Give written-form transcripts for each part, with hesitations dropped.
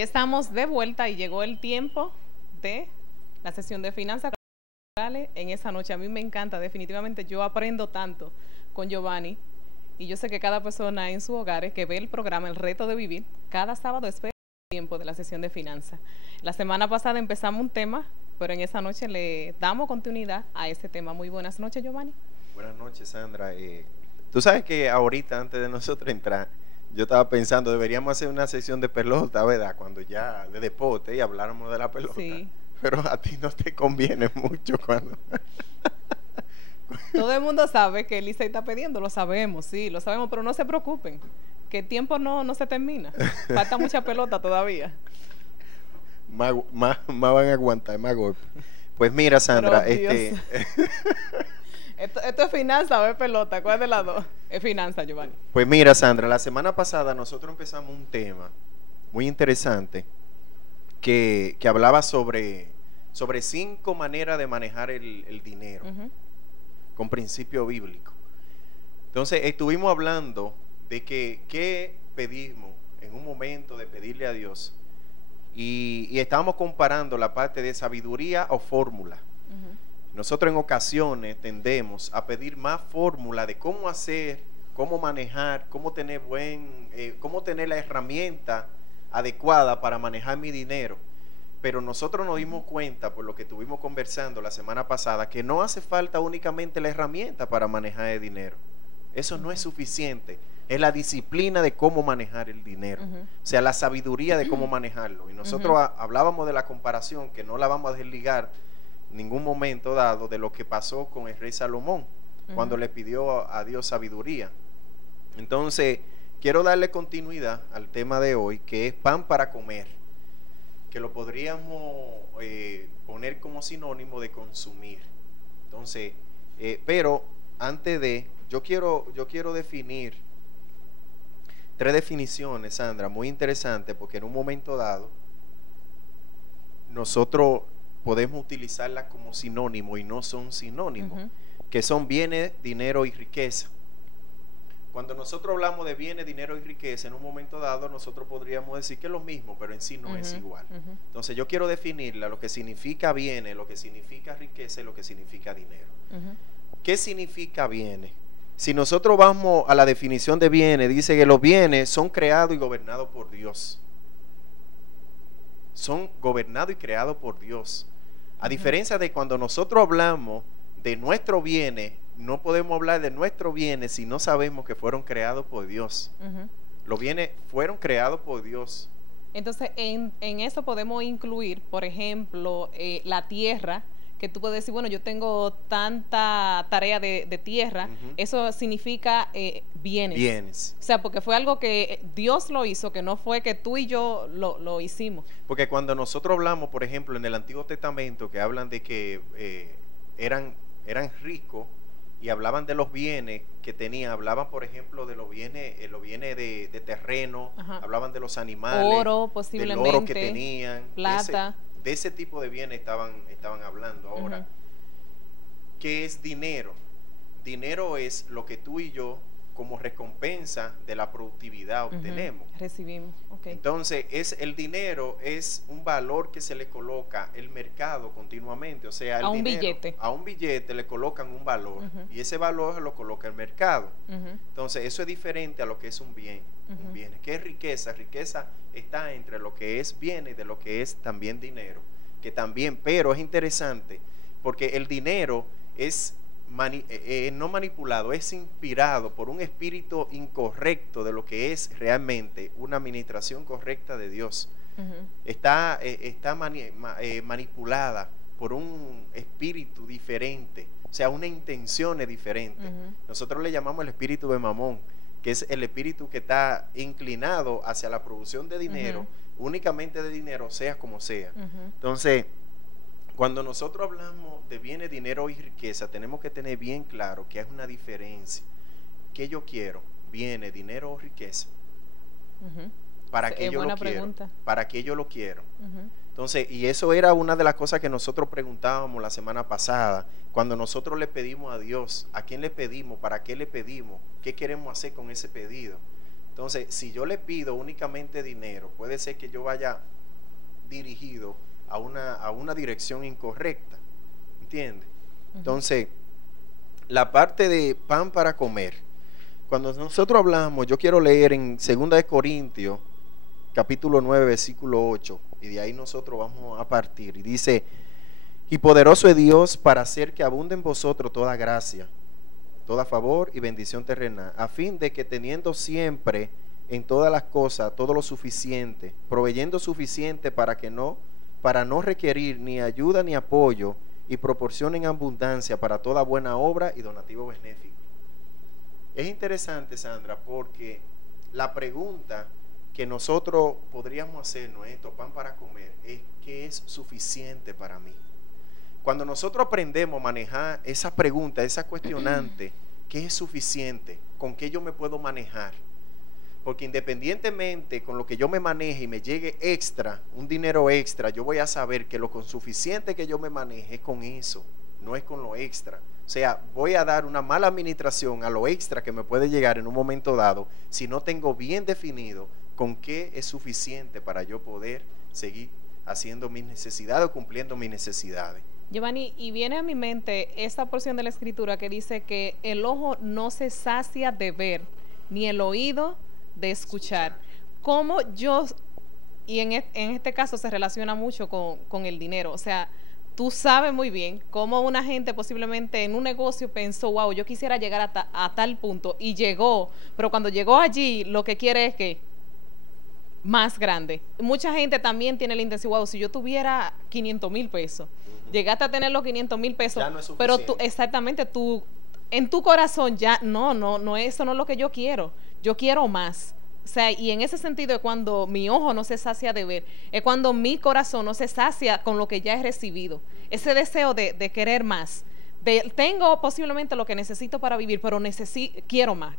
Ya estamos de vuelta y llegó el tiempo de la sesión de finanzas personales en esa noche. A mí me encanta, definitivamente yo aprendo tanto con Giovanni y yo sé que cada persona en su hogar que ve el programa El Reto de Vivir, cada sábado espera el tiempo de la sesión de finanzas. La semana pasada empezamos un tema, pero en esa noche le damos continuidad a ese tema. Muy buenas noches, Giovanni. Buenas noches, Sandra. Tú sabes que ahorita, antes de nosotros entrar, yo estaba pensando, deberíamos hacer una sesión de pelota, ¿verdad? Cuando ya, de deporte, y habláramos de la pelota. Sí. Pero a ti no te conviene mucho cuando... Todo el mundo sabe que Elisa está pidiendo, lo sabemos, sí, lo sabemos, pero no se preocupen, que el tiempo no se termina. Falta mucha pelota todavía. Más van a aguantar, más golpe. Pues mira, Sandra, Esto es finanza o es pelota, ¿cuál de las dos? Es finanza, Giovanni. Pues mira, Sandra, la semana pasada nosotros empezamos un tema muy interesante que hablaba sobre 5 maneras de manejar el dinero, con principio bíblico. Entonces, estuvimos hablando de qué pedimos en un momento de pedirle a Dios y estábamos comparando la parte de sabiduría o fórmula. Nosotros en ocasiones tendemos a pedir más fórmula de cómo hacer, cómo manejar, cómo tener la herramienta adecuada para manejar mi dinero. Pero nosotros nos dimos cuenta, por lo que estuvimos conversando la semana pasada, que no hace falta únicamente la herramienta para manejar el dinero. Eso no es suficiente. Es la disciplina de cómo manejar el dinero. O sea, la sabiduría de cómo manejarlo. Y nosotros hablábamos de la comparación, que no la vamos a desligar en ningún momento dado, de lo que pasó con el rey Salomón, cuando le pidió a Dios sabiduría. Entonces, quiero darle continuidad al tema de hoy, que es pan para comer, que lo podríamos poner como sinónimo de consumir. Entonces, pero antes de, yo quiero definir 3 definiciones, Sandra, muy interesantes, porque en un momento dado nosotros podemos utilizarlas como sinónimo y no son sinónimos, que son bienes, dinero y riqueza. Cuando nosotros hablamos de bienes, dinero y riqueza, en un momento dado nosotros podríamos decir que es lo mismo, pero en sí no es igual. Entonces yo quiero definirla, lo que significa bienes, lo que significa riqueza y lo que significa dinero. ¿Qué significa bienes? Si nosotros vamos a la definición de bienes, dice que los bienes son creados y gobernados por Dios. Son gobernados y creados por Dios. A diferencia de cuando nosotros hablamos de nuestros bienes, no podemos hablar de nuestros bienes si no sabemos que fueron creados por Dios. Los bienes fueron creados por Dios. Entonces, en eso podemos incluir, por ejemplo, la tierra, que tú puedes decir, bueno, yo tengo tanta tarea de tierra, eso significa bienes. Bienes. O sea, porque fue algo que Dios lo hizo, que no fue que tú y yo lo hicimos. Porque cuando nosotros hablamos, por ejemplo, en el Antiguo Testamento, que hablan de que eran ricos y hablaban de los bienes que tenían, hablaban, por ejemplo, de los bienes de terreno, hablaban de los animales, oro, posiblemente, del oro que tenían, plata. de ese tipo de bienes estaban hablando. Ahora, ¿qué es dinero? Dinero es lo que tú y yo, como recompensa de la productividad, obtenemos. Recibimos, Entonces, el dinero es un valor que se le coloca el mercado continuamente. O sea, a un billete le colocan un valor y ese valor se lo coloca el mercado. Entonces, eso es diferente a lo que es un bien. Un bien. ¿Qué es riqueza? Riqueza está entre lo que es bien y de lo que es también dinero. Que también, pero es interesante porque el dinero es no manipulado, es inspirado por un espíritu incorrecto de lo que es realmente una administración correcta de Dios. Está manipulada por un espíritu diferente, o sea, una intención diferente. Nosotros le llamamos el espíritu de Mamón, que es el espíritu que está inclinado hacia la producción de dinero, únicamente de dinero, sea como sea. Entonces, cuando nosotros hablamos de bienes, dinero y riqueza, tenemos que tener bien claro que hay una diferencia. ¿Qué yo quiero? ¿Bienes, dinero o riqueza? ¿Para qué yo lo quiero? ¿Para qué yo lo quiero? Entonces, y eso era una de las cosas que nosotros preguntábamos la semana pasada, cuando nosotros le pedimos a Dios, ¿a quién le pedimos? ¿Para qué le pedimos? ¿Qué queremos hacer con ese pedido? Entonces, si yo le pido únicamente dinero, puede ser que yo vaya dirigido a una dirección incorrecta, ¿entiendes? Entonces, la parte de pan para comer, cuando nosotros hablamos, yo quiero leer en 2 de Corintios, capítulo 9, versículo 8, y de ahí nosotros vamos a partir, y dice: y poderoso es Dios para hacer que abunde en vosotros toda gracia, toda favor y bendición terrenal, a fin de que teniendo siempre en todas las cosas todo lo suficiente, proveyendo suficiente para no requerir ni ayuda ni apoyo, y proporcionen abundancia para toda buena obra y donativo benéfico. Es interesante, Sandra, porque la pregunta que nosotros podríamos hacernos, esto, pan para comer, es: ¿qué es suficiente para mí? Cuando nosotros aprendemos a manejar esa pregunta, esa cuestionante, ¿qué es suficiente? ¿Con qué yo me puedo manejar? Porque independientemente con lo que yo me maneje y me llegue extra, un dinero extra, yo voy a saber que lo con suficiente que yo me maneje es con eso, no es con lo extra. O sea, voy a dar una mala administración a lo extra que me puede llegar en un momento dado si no tengo bien definido con qué es suficiente para yo poder seguir haciendo mis necesidades o cumpliendo mis necesidades. Giovanni, y viene a mi mente esta porción de la escritura que dice que el ojo no se sacia de ver, ni el oído de escuchar. Como yo, y en este caso se relaciona mucho con el dinero, o sea, tú sabes muy bien cómo una gente posiblemente en un negocio pensó: wow, yo quisiera llegar a tal punto, y llegó, pero cuando llegó allí lo que quiere es que más grande. Mucha gente también tiene la intención: wow, si yo tuviera 500,000 pesos, llegaste a tener los 500,000 pesos, ya no es suficiente. pero tú, exactamente, tú, en tu corazón ya, no, eso no es lo que yo quiero más. O sea, y en ese sentido es cuando mi ojo no se sacia de ver, es cuando mi corazón no se sacia con lo que ya he recibido. Ese deseo de querer más, tengo posiblemente lo que necesito para vivir, pero quiero más.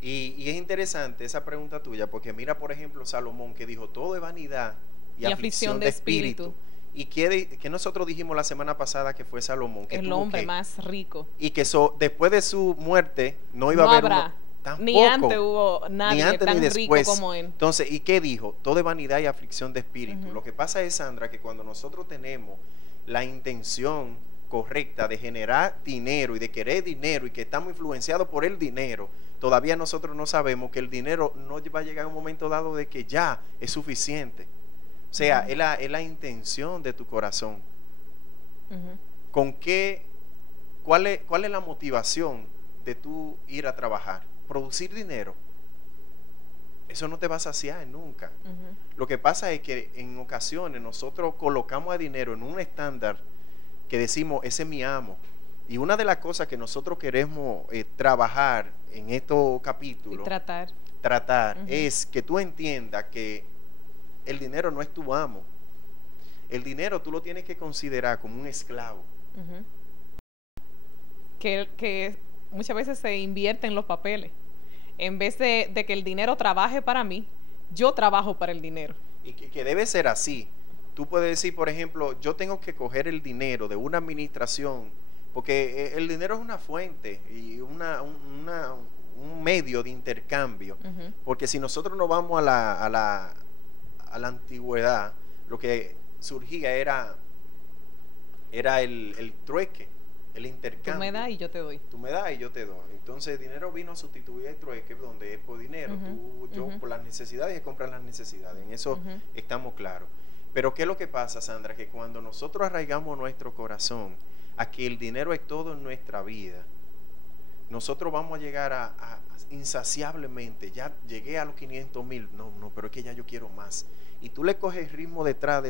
Y es interesante esa pregunta tuya, porque mira, por ejemplo, Salomón, que dijo: todo es vanidad y aflicción de espíritu. Y que nosotros dijimos la semana pasada que fue Salomón, que el hombre más rico. Y que después de su muerte no iba a haber uno, tampoco, ni antes hubo nadie ni antes, tan ni rico después. como él. Entonces, ¿y qué dijo? Todo es vanidad y aflicción de espíritu. Lo que pasa es, Sandra, que cuando nosotros tenemos la intención correcta de generar dinero y de querer dinero, y que estamos influenciados por el dinero, todavía nosotros no sabemos que el dinero no va a llegar a un momento dado de que ya es suficiente. O sea, es la intención de tu corazón. ¿Con qué? ¿Cuál es la motivación de tú ir a trabajar? Producir dinero. Eso no te va a saciar nunca. Lo que pasa es que en ocasiones nosotros colocamos a dinero en un estándar que decimos: ese es mi amo. Y una de las cosas que nosotros queremos trabajar en estos capítulos, y tratar es que tú entiendas que el dinero no es tu amo. El dinero tú lo tienes que considerar como un esclavo. Que muchas veces se invierte en los papeles. En vez de que el dinero trabaje para mí, yo trabajo para el dinero. Y que debe ser así. Tú puedes decir, por ejemplo, yo tengo que coger el dinero de una administración, porque el dinero es una fuente y un medio de intercambio. Porque si nosotros nos vamos a la antigüedad, lo que surgía era el trueque, el intercambio. Tú me das y yo te doy. Tú me das y yo te doy. Entonces el dinero vino a sustituir el trueque, donde es por dinero. Yo por las necesidades, y comprar las necesidades. En eso estamos claros. Pero ¿qué es lo que pasa, Sandra? Que cuando nosotros arraigamos nuestro corazón a que el dinero es todo en nuestra vida, nosotros vamos a llegar a insaciablemente. Ya llegué a los 500,000, no, pero es que ya yo quiero más. Y tú le coges ritmo detrás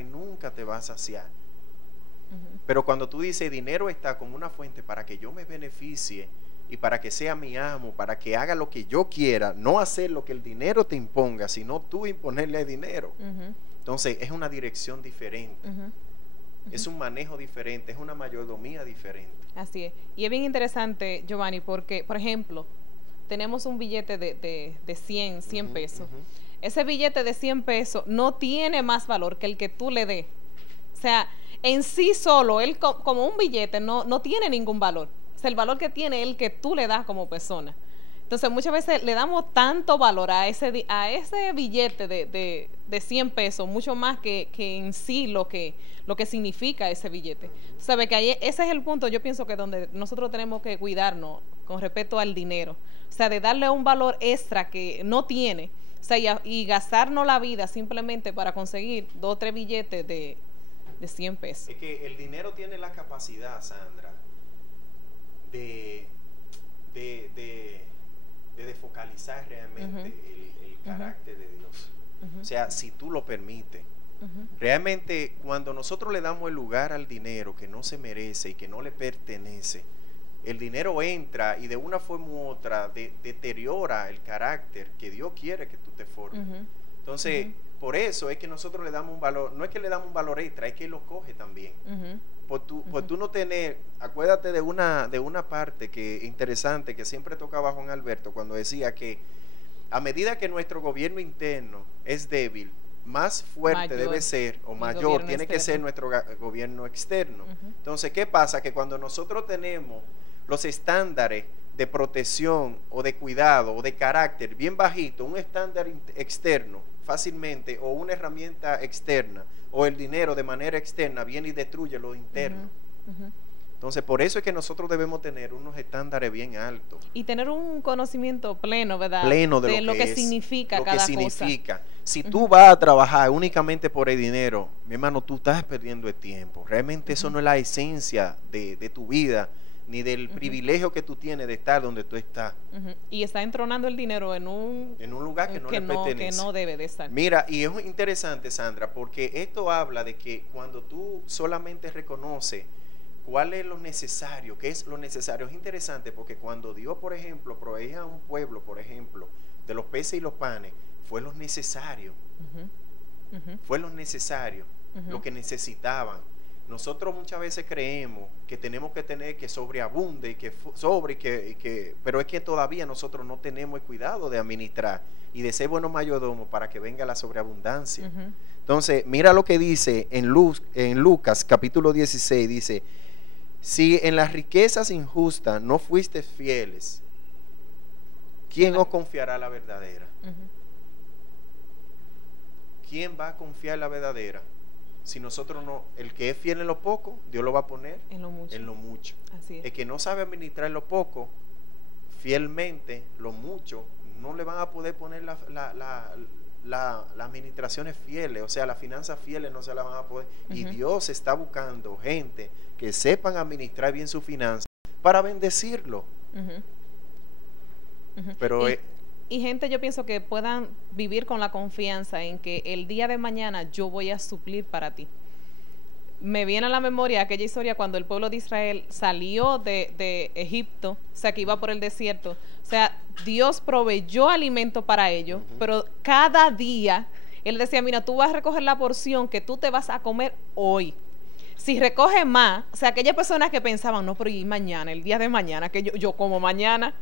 y nunca te vas a saciar. Pero cuando tú dices: dinero está como una fuente para que yo me beneficie y para que sea mi amo, para que haga lo que yo quiera, no hacer lo que el dinero te imponga, sino tú imponerle el dinero. Entonces es una dirección diferente. Es un manejo diferente, es una mayordomía diferente. Así es. Y es bien interesante, Giovanni, porque, por ejemplo, tenemos un billete de 100 pesos. Ese billete de 100 pesos no tiene más valor que el que tú le des. O sea, en sí solo, él como un billete no tiene ningún valor. O sea, el valor que tiene es el que tú le das como persona. Entonces muchas veces le damos tanto valor a ese billete de 100 pesos, mucho más que en sí lo que significa ese billete. ¿Sabe? Que ahí, ese es el punto, yo pienso que donde nosotros tenemos que cuidarnos con respecto al dinero. O sea, de darle un valor extra que no tiene. O sea, y gastarnos la vida simplemente para conseguir 2 o 3 billetes de 100 pesos. Es que el dinero tiene la capacidad, Sandra, de desfocalizar realmente el carácter de Dios. O sea, si tú lo permites. Realmente, cuando nosotros le damos el lugar al dinero que no se merece y que no le pertenece, el dinero entra y de una forma u otra deteriora el carácter que Dios quiere que tú te formes. Entonces, por eso es que nosotros le damos un valor, no es que le damos un valor extra, es que Él lo coge también. Por tú no tener, acuérdate de una parte que interesante que siempre tocaba Juan Alberto cuando decía que a medida que nuestro gobierno interno es débil, más fuerte debe ser, o mayor tiene que ser nuestro gobierno externo. Entonces, ¿qué pasa? Que cuando nosotros tenemos los estándares de protección o de cuidado o de carácter bien bajito, un estándar externo fácilmente, o una herramienta externa, o el dinero de manera externa viene y destruye lo interno. Entonces, por eso es que nosotros debemos tener unos estándares bien altos. Y tener un conocimiento pleno, ¿verdad? Pleno de lo que significa cada cosa. Si tú vas a trabajar únicamente por el dinero, mi hermano, tú estás perdiendo el tiempo. Realmente eso no es la esencia de tu vida, ni del privilegio que tú tienes de estar donde tú estás. Y está entronando el dinero en un lugar que no le pertenece. Que no debe de estar. Mira, y es interesante, Sandra, porque esto habla de que cuando tú solamente reconoces cuál es lo necesario, qué es lo necesario, es interesante porque cuando Dios, por ejemplo, proveía a un pueblo, por ejemplo, de los peces y los panes, fue lo necesario. Fue lo necesario, lo que necesitaban. Nosotros muchas veces creemos que tenemos que tener que sobreabunde y que pero es que todavía nosotros no tenemos el cuidado de administrar y de ser buenos mayordomos para que venga la sobreabundancia. Entonces, mira lo que dice en Lucas capítulo 16, dice: si en las riquezas injustas no fuiste fieles, ¿quién os confiará la verdadera? ¿Quién va a confiar la verdadera? Si nosotros no, el que es fiel en lo poco, Dios lo va a poner en lo mucho. Así es. El que no sabe administrar lo poco, fielmente, lo mucho, no le van a poder poner las administraciones fieles, o sea, las finanzas fieles no se las van a poder. Y Dios está buscando gente que sepan administrar bien su finanza para bendecirlo. Pero y gente, yo pienso que puedan vivir con la confianza en que el día de mañana yo voy a suplir para ti. Me viene a la memoria aquella historia cuando el pueblo de Israel salió de Egipto, o sea, que iba por el desierto. O sea, Dios proveyó alimento para ellos, pero cada día Él decía: mira, tú vas a recoger la porción que tú te vas a comer hoy. Si recoges más, o sea, aquellas personas que pensaban, no, pero y mañana, el día de mañana, que yo como mañana.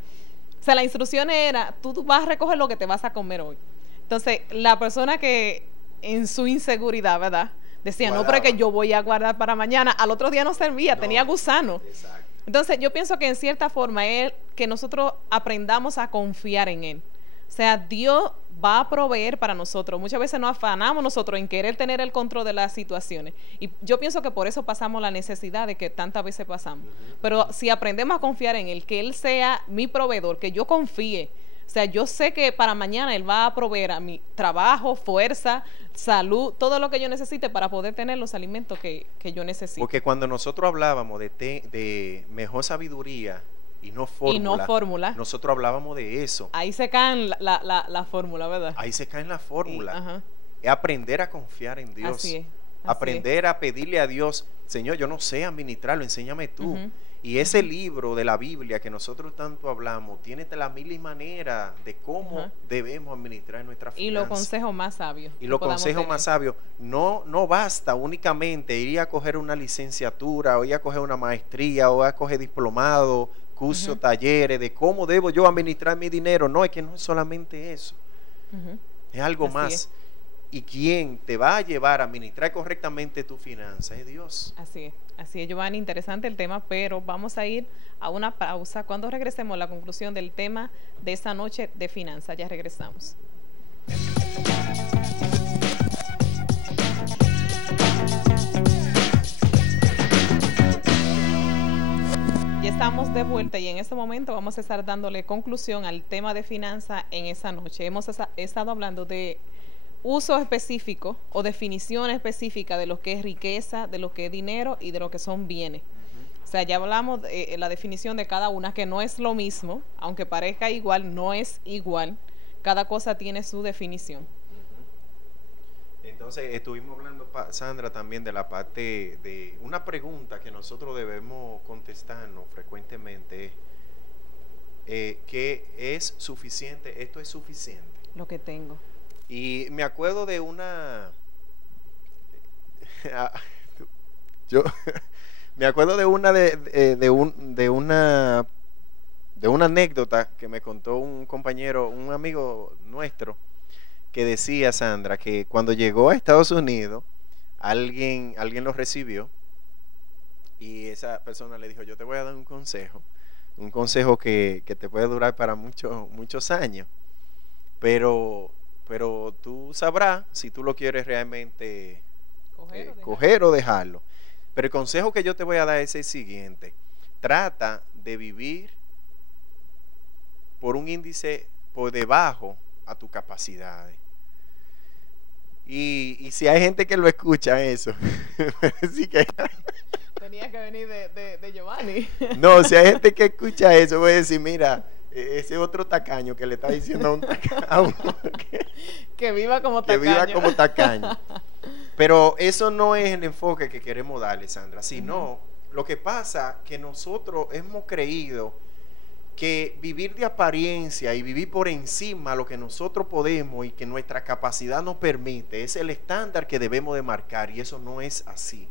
O sea, la instrucción era: tú vas a recoger lo que te vas a comer hoy. Entonces, la persona que en su inseguridad, ¿verdad?, decía, no, pero es que yo voy a guardar para mañana, al otro día no servía, tenía gusano. Exacto. Entonces, yo pienso que en cierta forma es que nosotros aprendamos a confiar en Él. O sea, Dios va a proveer para nosotros. Muchas veces nos afanamos nosotros en querer tener el control de las situaciones. Y yo pienso que por eso pasamos la necesidad de que tantas veces pasamos. Pero si aprendemos a confiar en Él, que Él sea mi proveedor, que yo confíe. O sea, yo sé que para mañana Él va a proveer a mi trabajo, fuerza, salud, todo lo que yo necesite para poder tener los alimentos que yo necesito. Porque cuando nosotros hablábamos de mejor sabiduría y no fórmula, nosotros hablábamos de eso. Ahí se cae la fórmula, ¿verdad? Ahí se cae en la fórmula. Es aprender a confiar en Dios. Así es. Aprender a pedirle a Dios: Señor, yo no sé administrarlo, enséñame tú. Y ese libro de la Biblia que nosotros tanto hablamos tiene la mil y manera de cómo debemos administrar nuestra finanza. Y los consejos más sabios. Y los consejos más sabios. No basta únicamente ir a coger una licenciatura, o ir a coger una maestría, o a coger diplomado, cursos, talleres de cómo debo yo administrar mi dinero. No, es que no es solamente eso. Es algo más. y quien te va a llevar a administrar correctamente tu finanza es Dios. Así es, Giovanni, interesante el tema, pero vamos a ir a una pausa. Cuando regresemos, la conclusión del tema de esta noche de finanzas. Ya regresamos. Ya estamos de vuelta y en este momento vamos a estar dándole conclusión al tema de finanzas en esa noche. Hemos estado hablando de uso específico o definición específica de lo que es riqueza, de lo que es dinero y de lo que son bienes. O sea, ya hablamos de la definición de cada una, que no es lo mismo, aunque parezca igual, no es igual. Cada cosa tiene su definición. Entonces, estuvimos hablando, Sandra, también de la parte de una pregunta que nosotros debemos contestarnos frecuentemente, ¿qué es suficiente? ¿Esto es suficiente? Lo que tengo. Y me acuerdo de una... me acuerdo de una anécdota que me contó un compañero, un amigo nuestro, que decía, Sandra, que cuando llegó a Estados Unidos, alguien lo recibió y esa persona le dijo: yo te voy a dar un consejo que te puede durar para muchos años, pero tú sabrás si tú lo quieres realmente coger o dejarlo. Pero el consejo que yo te voy a dar es el siguiente: trata de vivir por un índice por debajo a tus capacidades. Y si hay gente que lo escucha eso, sí que... Tenía que venir de Giovanni. No, si hay gente que escucha eso, voy a decir: mira, ese otro tacaño que le está diciendo a uno que viva como tacaño. Que viva como tacaño. Pero eso no es el enfoque que queremos darle, Sandra, sino lo que pasa que nosotros hemos creído que vivir de apariencia y vivir por encima de lo que nosotros podemos y que nuestra capacidad nos permite es el estándar que debemos de marcar, y eso no es así.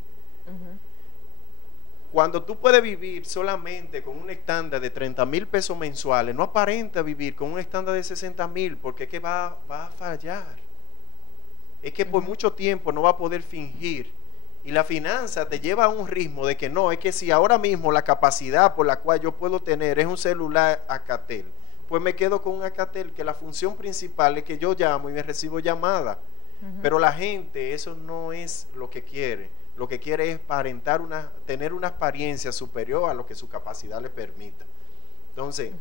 Cuando tú puedes vivir solamente con un estándar de 30,000 pesos mensuales, no aparenta vivir con un estándar de 60,000, porque es que va a fallar. Es que por mucho tiempo no va a poder fingir. Y la finanza te lleva a un ritmo de que no, es que si ahora mismo la capacidad por la cual yo puedo tener es un celular Alcatel, pues me quedo con un Alcatel, que la función principal es que yo llamo y me recibo llamada. Pero la gente, eso no es lo que quiere. Lo que quiere es tener una apariencia superior a lo que su capacidad le permita. Entonces,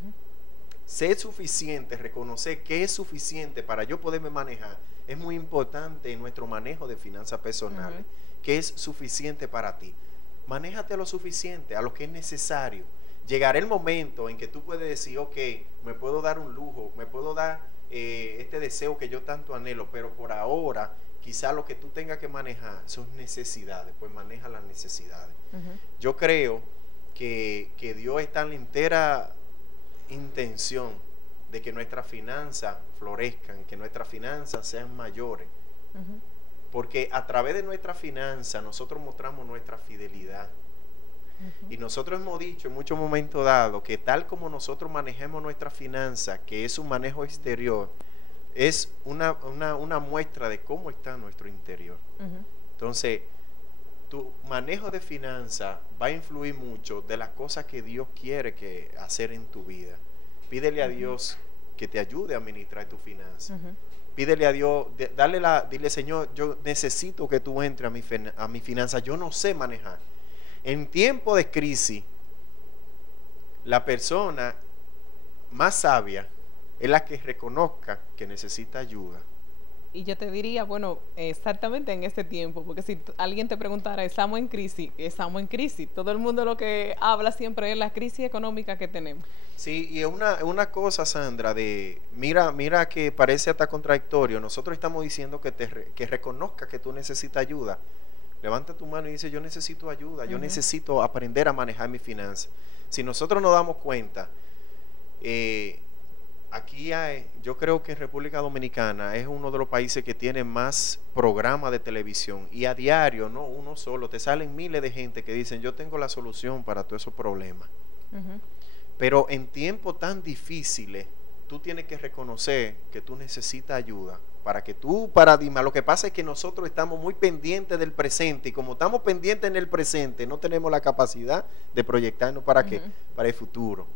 ser suficiente, reconocer qué es suficiente para yo poderme manejar, es muy importante en nuestro manejo de finanzas personales. ¿Qué es suficiente para ti? Manéjate lo suficiente, a lo que es necesario. Llegará el momento en que tú puedes decir: ok, me puedo dar un lujo, me puedo dar este deseo que yo tanto anhelo, pero por ahora quizá lo que tú tengas que manejar son necesidades. Pues maneja las necesidades. Yo creo que Dios está en la entera intención de que nuestras finanzas florezcan, que nuestras finanzas sean mayores. Porque a través de nuestra finanza nosotros mostramos nuestra fidelidad. Y nosotros hemos dicho en muchos momentos dados que tal como nosotros manejemos nuestra finanza, que es un manejo exterior, es una muestra de cómo está nuestro interior. Entonces, tu manejo de finanza va a influir mucho de las cosas que Dios quiere hacer en tu vida. Pídele a Dios que te ayude a administrar tu finanza. Pídele a Dios, dile: Señor, yo necesito que tú entres a mi finanza, yo no sé manejar. En tiempo de crisis, la persona más sabia es la que reconozca que necesita ayuda. Y yo te diría, bueno, exactamente en este tiempo, porque si alguien te preguntara: ¿estamos en crisis? Estamos en crisis. Todo el mundo lo que habla siempre es la crisis económica que tenemos. Sí, y es una cosa, Sandra, mira que parece hasta contradictorio. Nosotros estamos diciendo que reconozca que tú necesitas ayuda. Levanta tu mano y dice: yo necesito ayuda, yo necesito aprender a manejar mi finanza. Si nosotros nos damos cuenta, yo creo que en República Dominicana es uno de los países que tiene más programas de televisión, y a diario, no uno solo, te salen miles de gente que dicen: yo tengo la solución para todos esos problemas. Pero en tiempos tan difíciles, tú tienes que reconocer que tú necesitas ayuda para que tu paradigma, lo que pasa es que nosotros estamos muy pendientes del presente y como estamos pendientes en el presente, no tenemos la capacidad de proyectarnos para qué, para el futuro.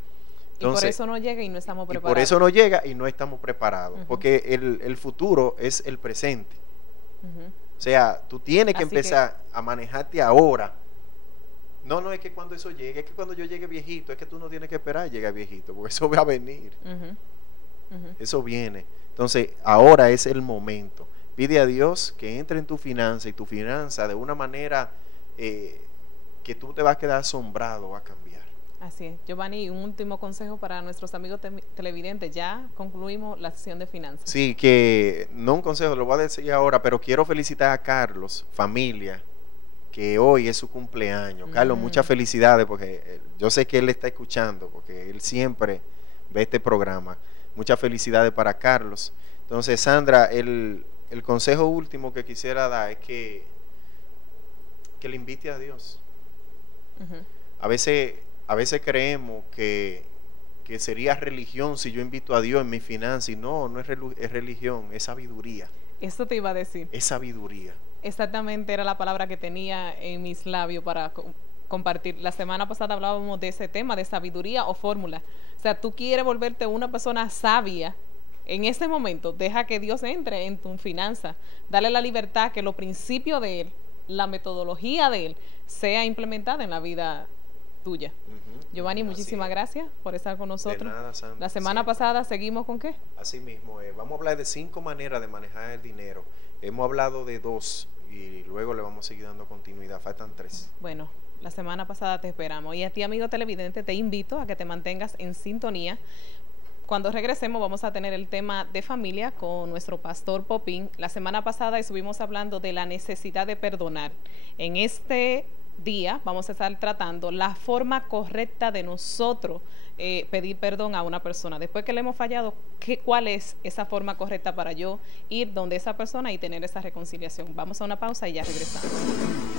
Entonces, y por eso no llega y no estamos preparados. Y por eso no llega y no estamos preparados, porque el futuro es el presente. O sea, tú tienes que empezar a manejarte ahora. No, es que cuando eso llegue, es que cuando yo llegue viejito, es que tú no tienes que esperar a llegar viejito, porque eso va a venir. Eso viene. Entonces, ahora es el momento. Pide a Dios que entre en tu finanza y tu finanza de una manera que tú te vas a quedar asombrado, va a cambiar. Así es. Giovanni, un último consejo para nuestros amigos televidentes. Ya concluimos la sesión de finanzas. Sí, que no un consejo, lo voy a decir ahora, pero quiero felicitar a Carlos, familia, que hoy es su cumpleaños. Carlos, muchas felicidades, porque yo sé que él está escuchando, porque él siempre ve este programa. Muchas felicidades para Carlos. Entonces, Sandra, el consejo último que quisiera dar es que le invite a Dios. A veces creemos que sería religión si yo invito a Dios en mi finanza, y no es religión, es sabiduría. Eso te iba a decir. Es sabiduría. Exactamente era la palabra que tenía en mis labios para compartir. La semana pasada hablábamos de ese tema, de sabiduría o fórmula. O sea, tú quieres volverte una persona sabia. En ese momento, deja que Dios entre en tu finanza. Dale la libertad que los principios de Él, la metodología de Él, sea implementada en la vida tuya. Giovanni, muchísimas gracias por estar con nosotros. De nada, Sandra. La semana pasada seguimos ¿con qué? Así mismo, vamos a hablar de 5 maneras de manejar el dinero. Hemos hablado de 2 y luego le vamos a seguir dando continuidad. Faltan 3. Bueno, la semana pasada te esperamos. Y a ti, amigo televidente, te invito a que te mantengas en sintonía. Cuando regresemos vamos a tener el tema de familia con nuestro pastor Popín. La semana pasada estuvimos hablando de la necesidad de perdonar. En este día vamos a estar tratando la forma correcta de nosotros pedir perdón a una persona. Después que le hemos fallado, ¿cuál es esa forma correcta para yo ir donde esa persona y tener esa reconciliación? Vamos a una pausa y ya regresamos.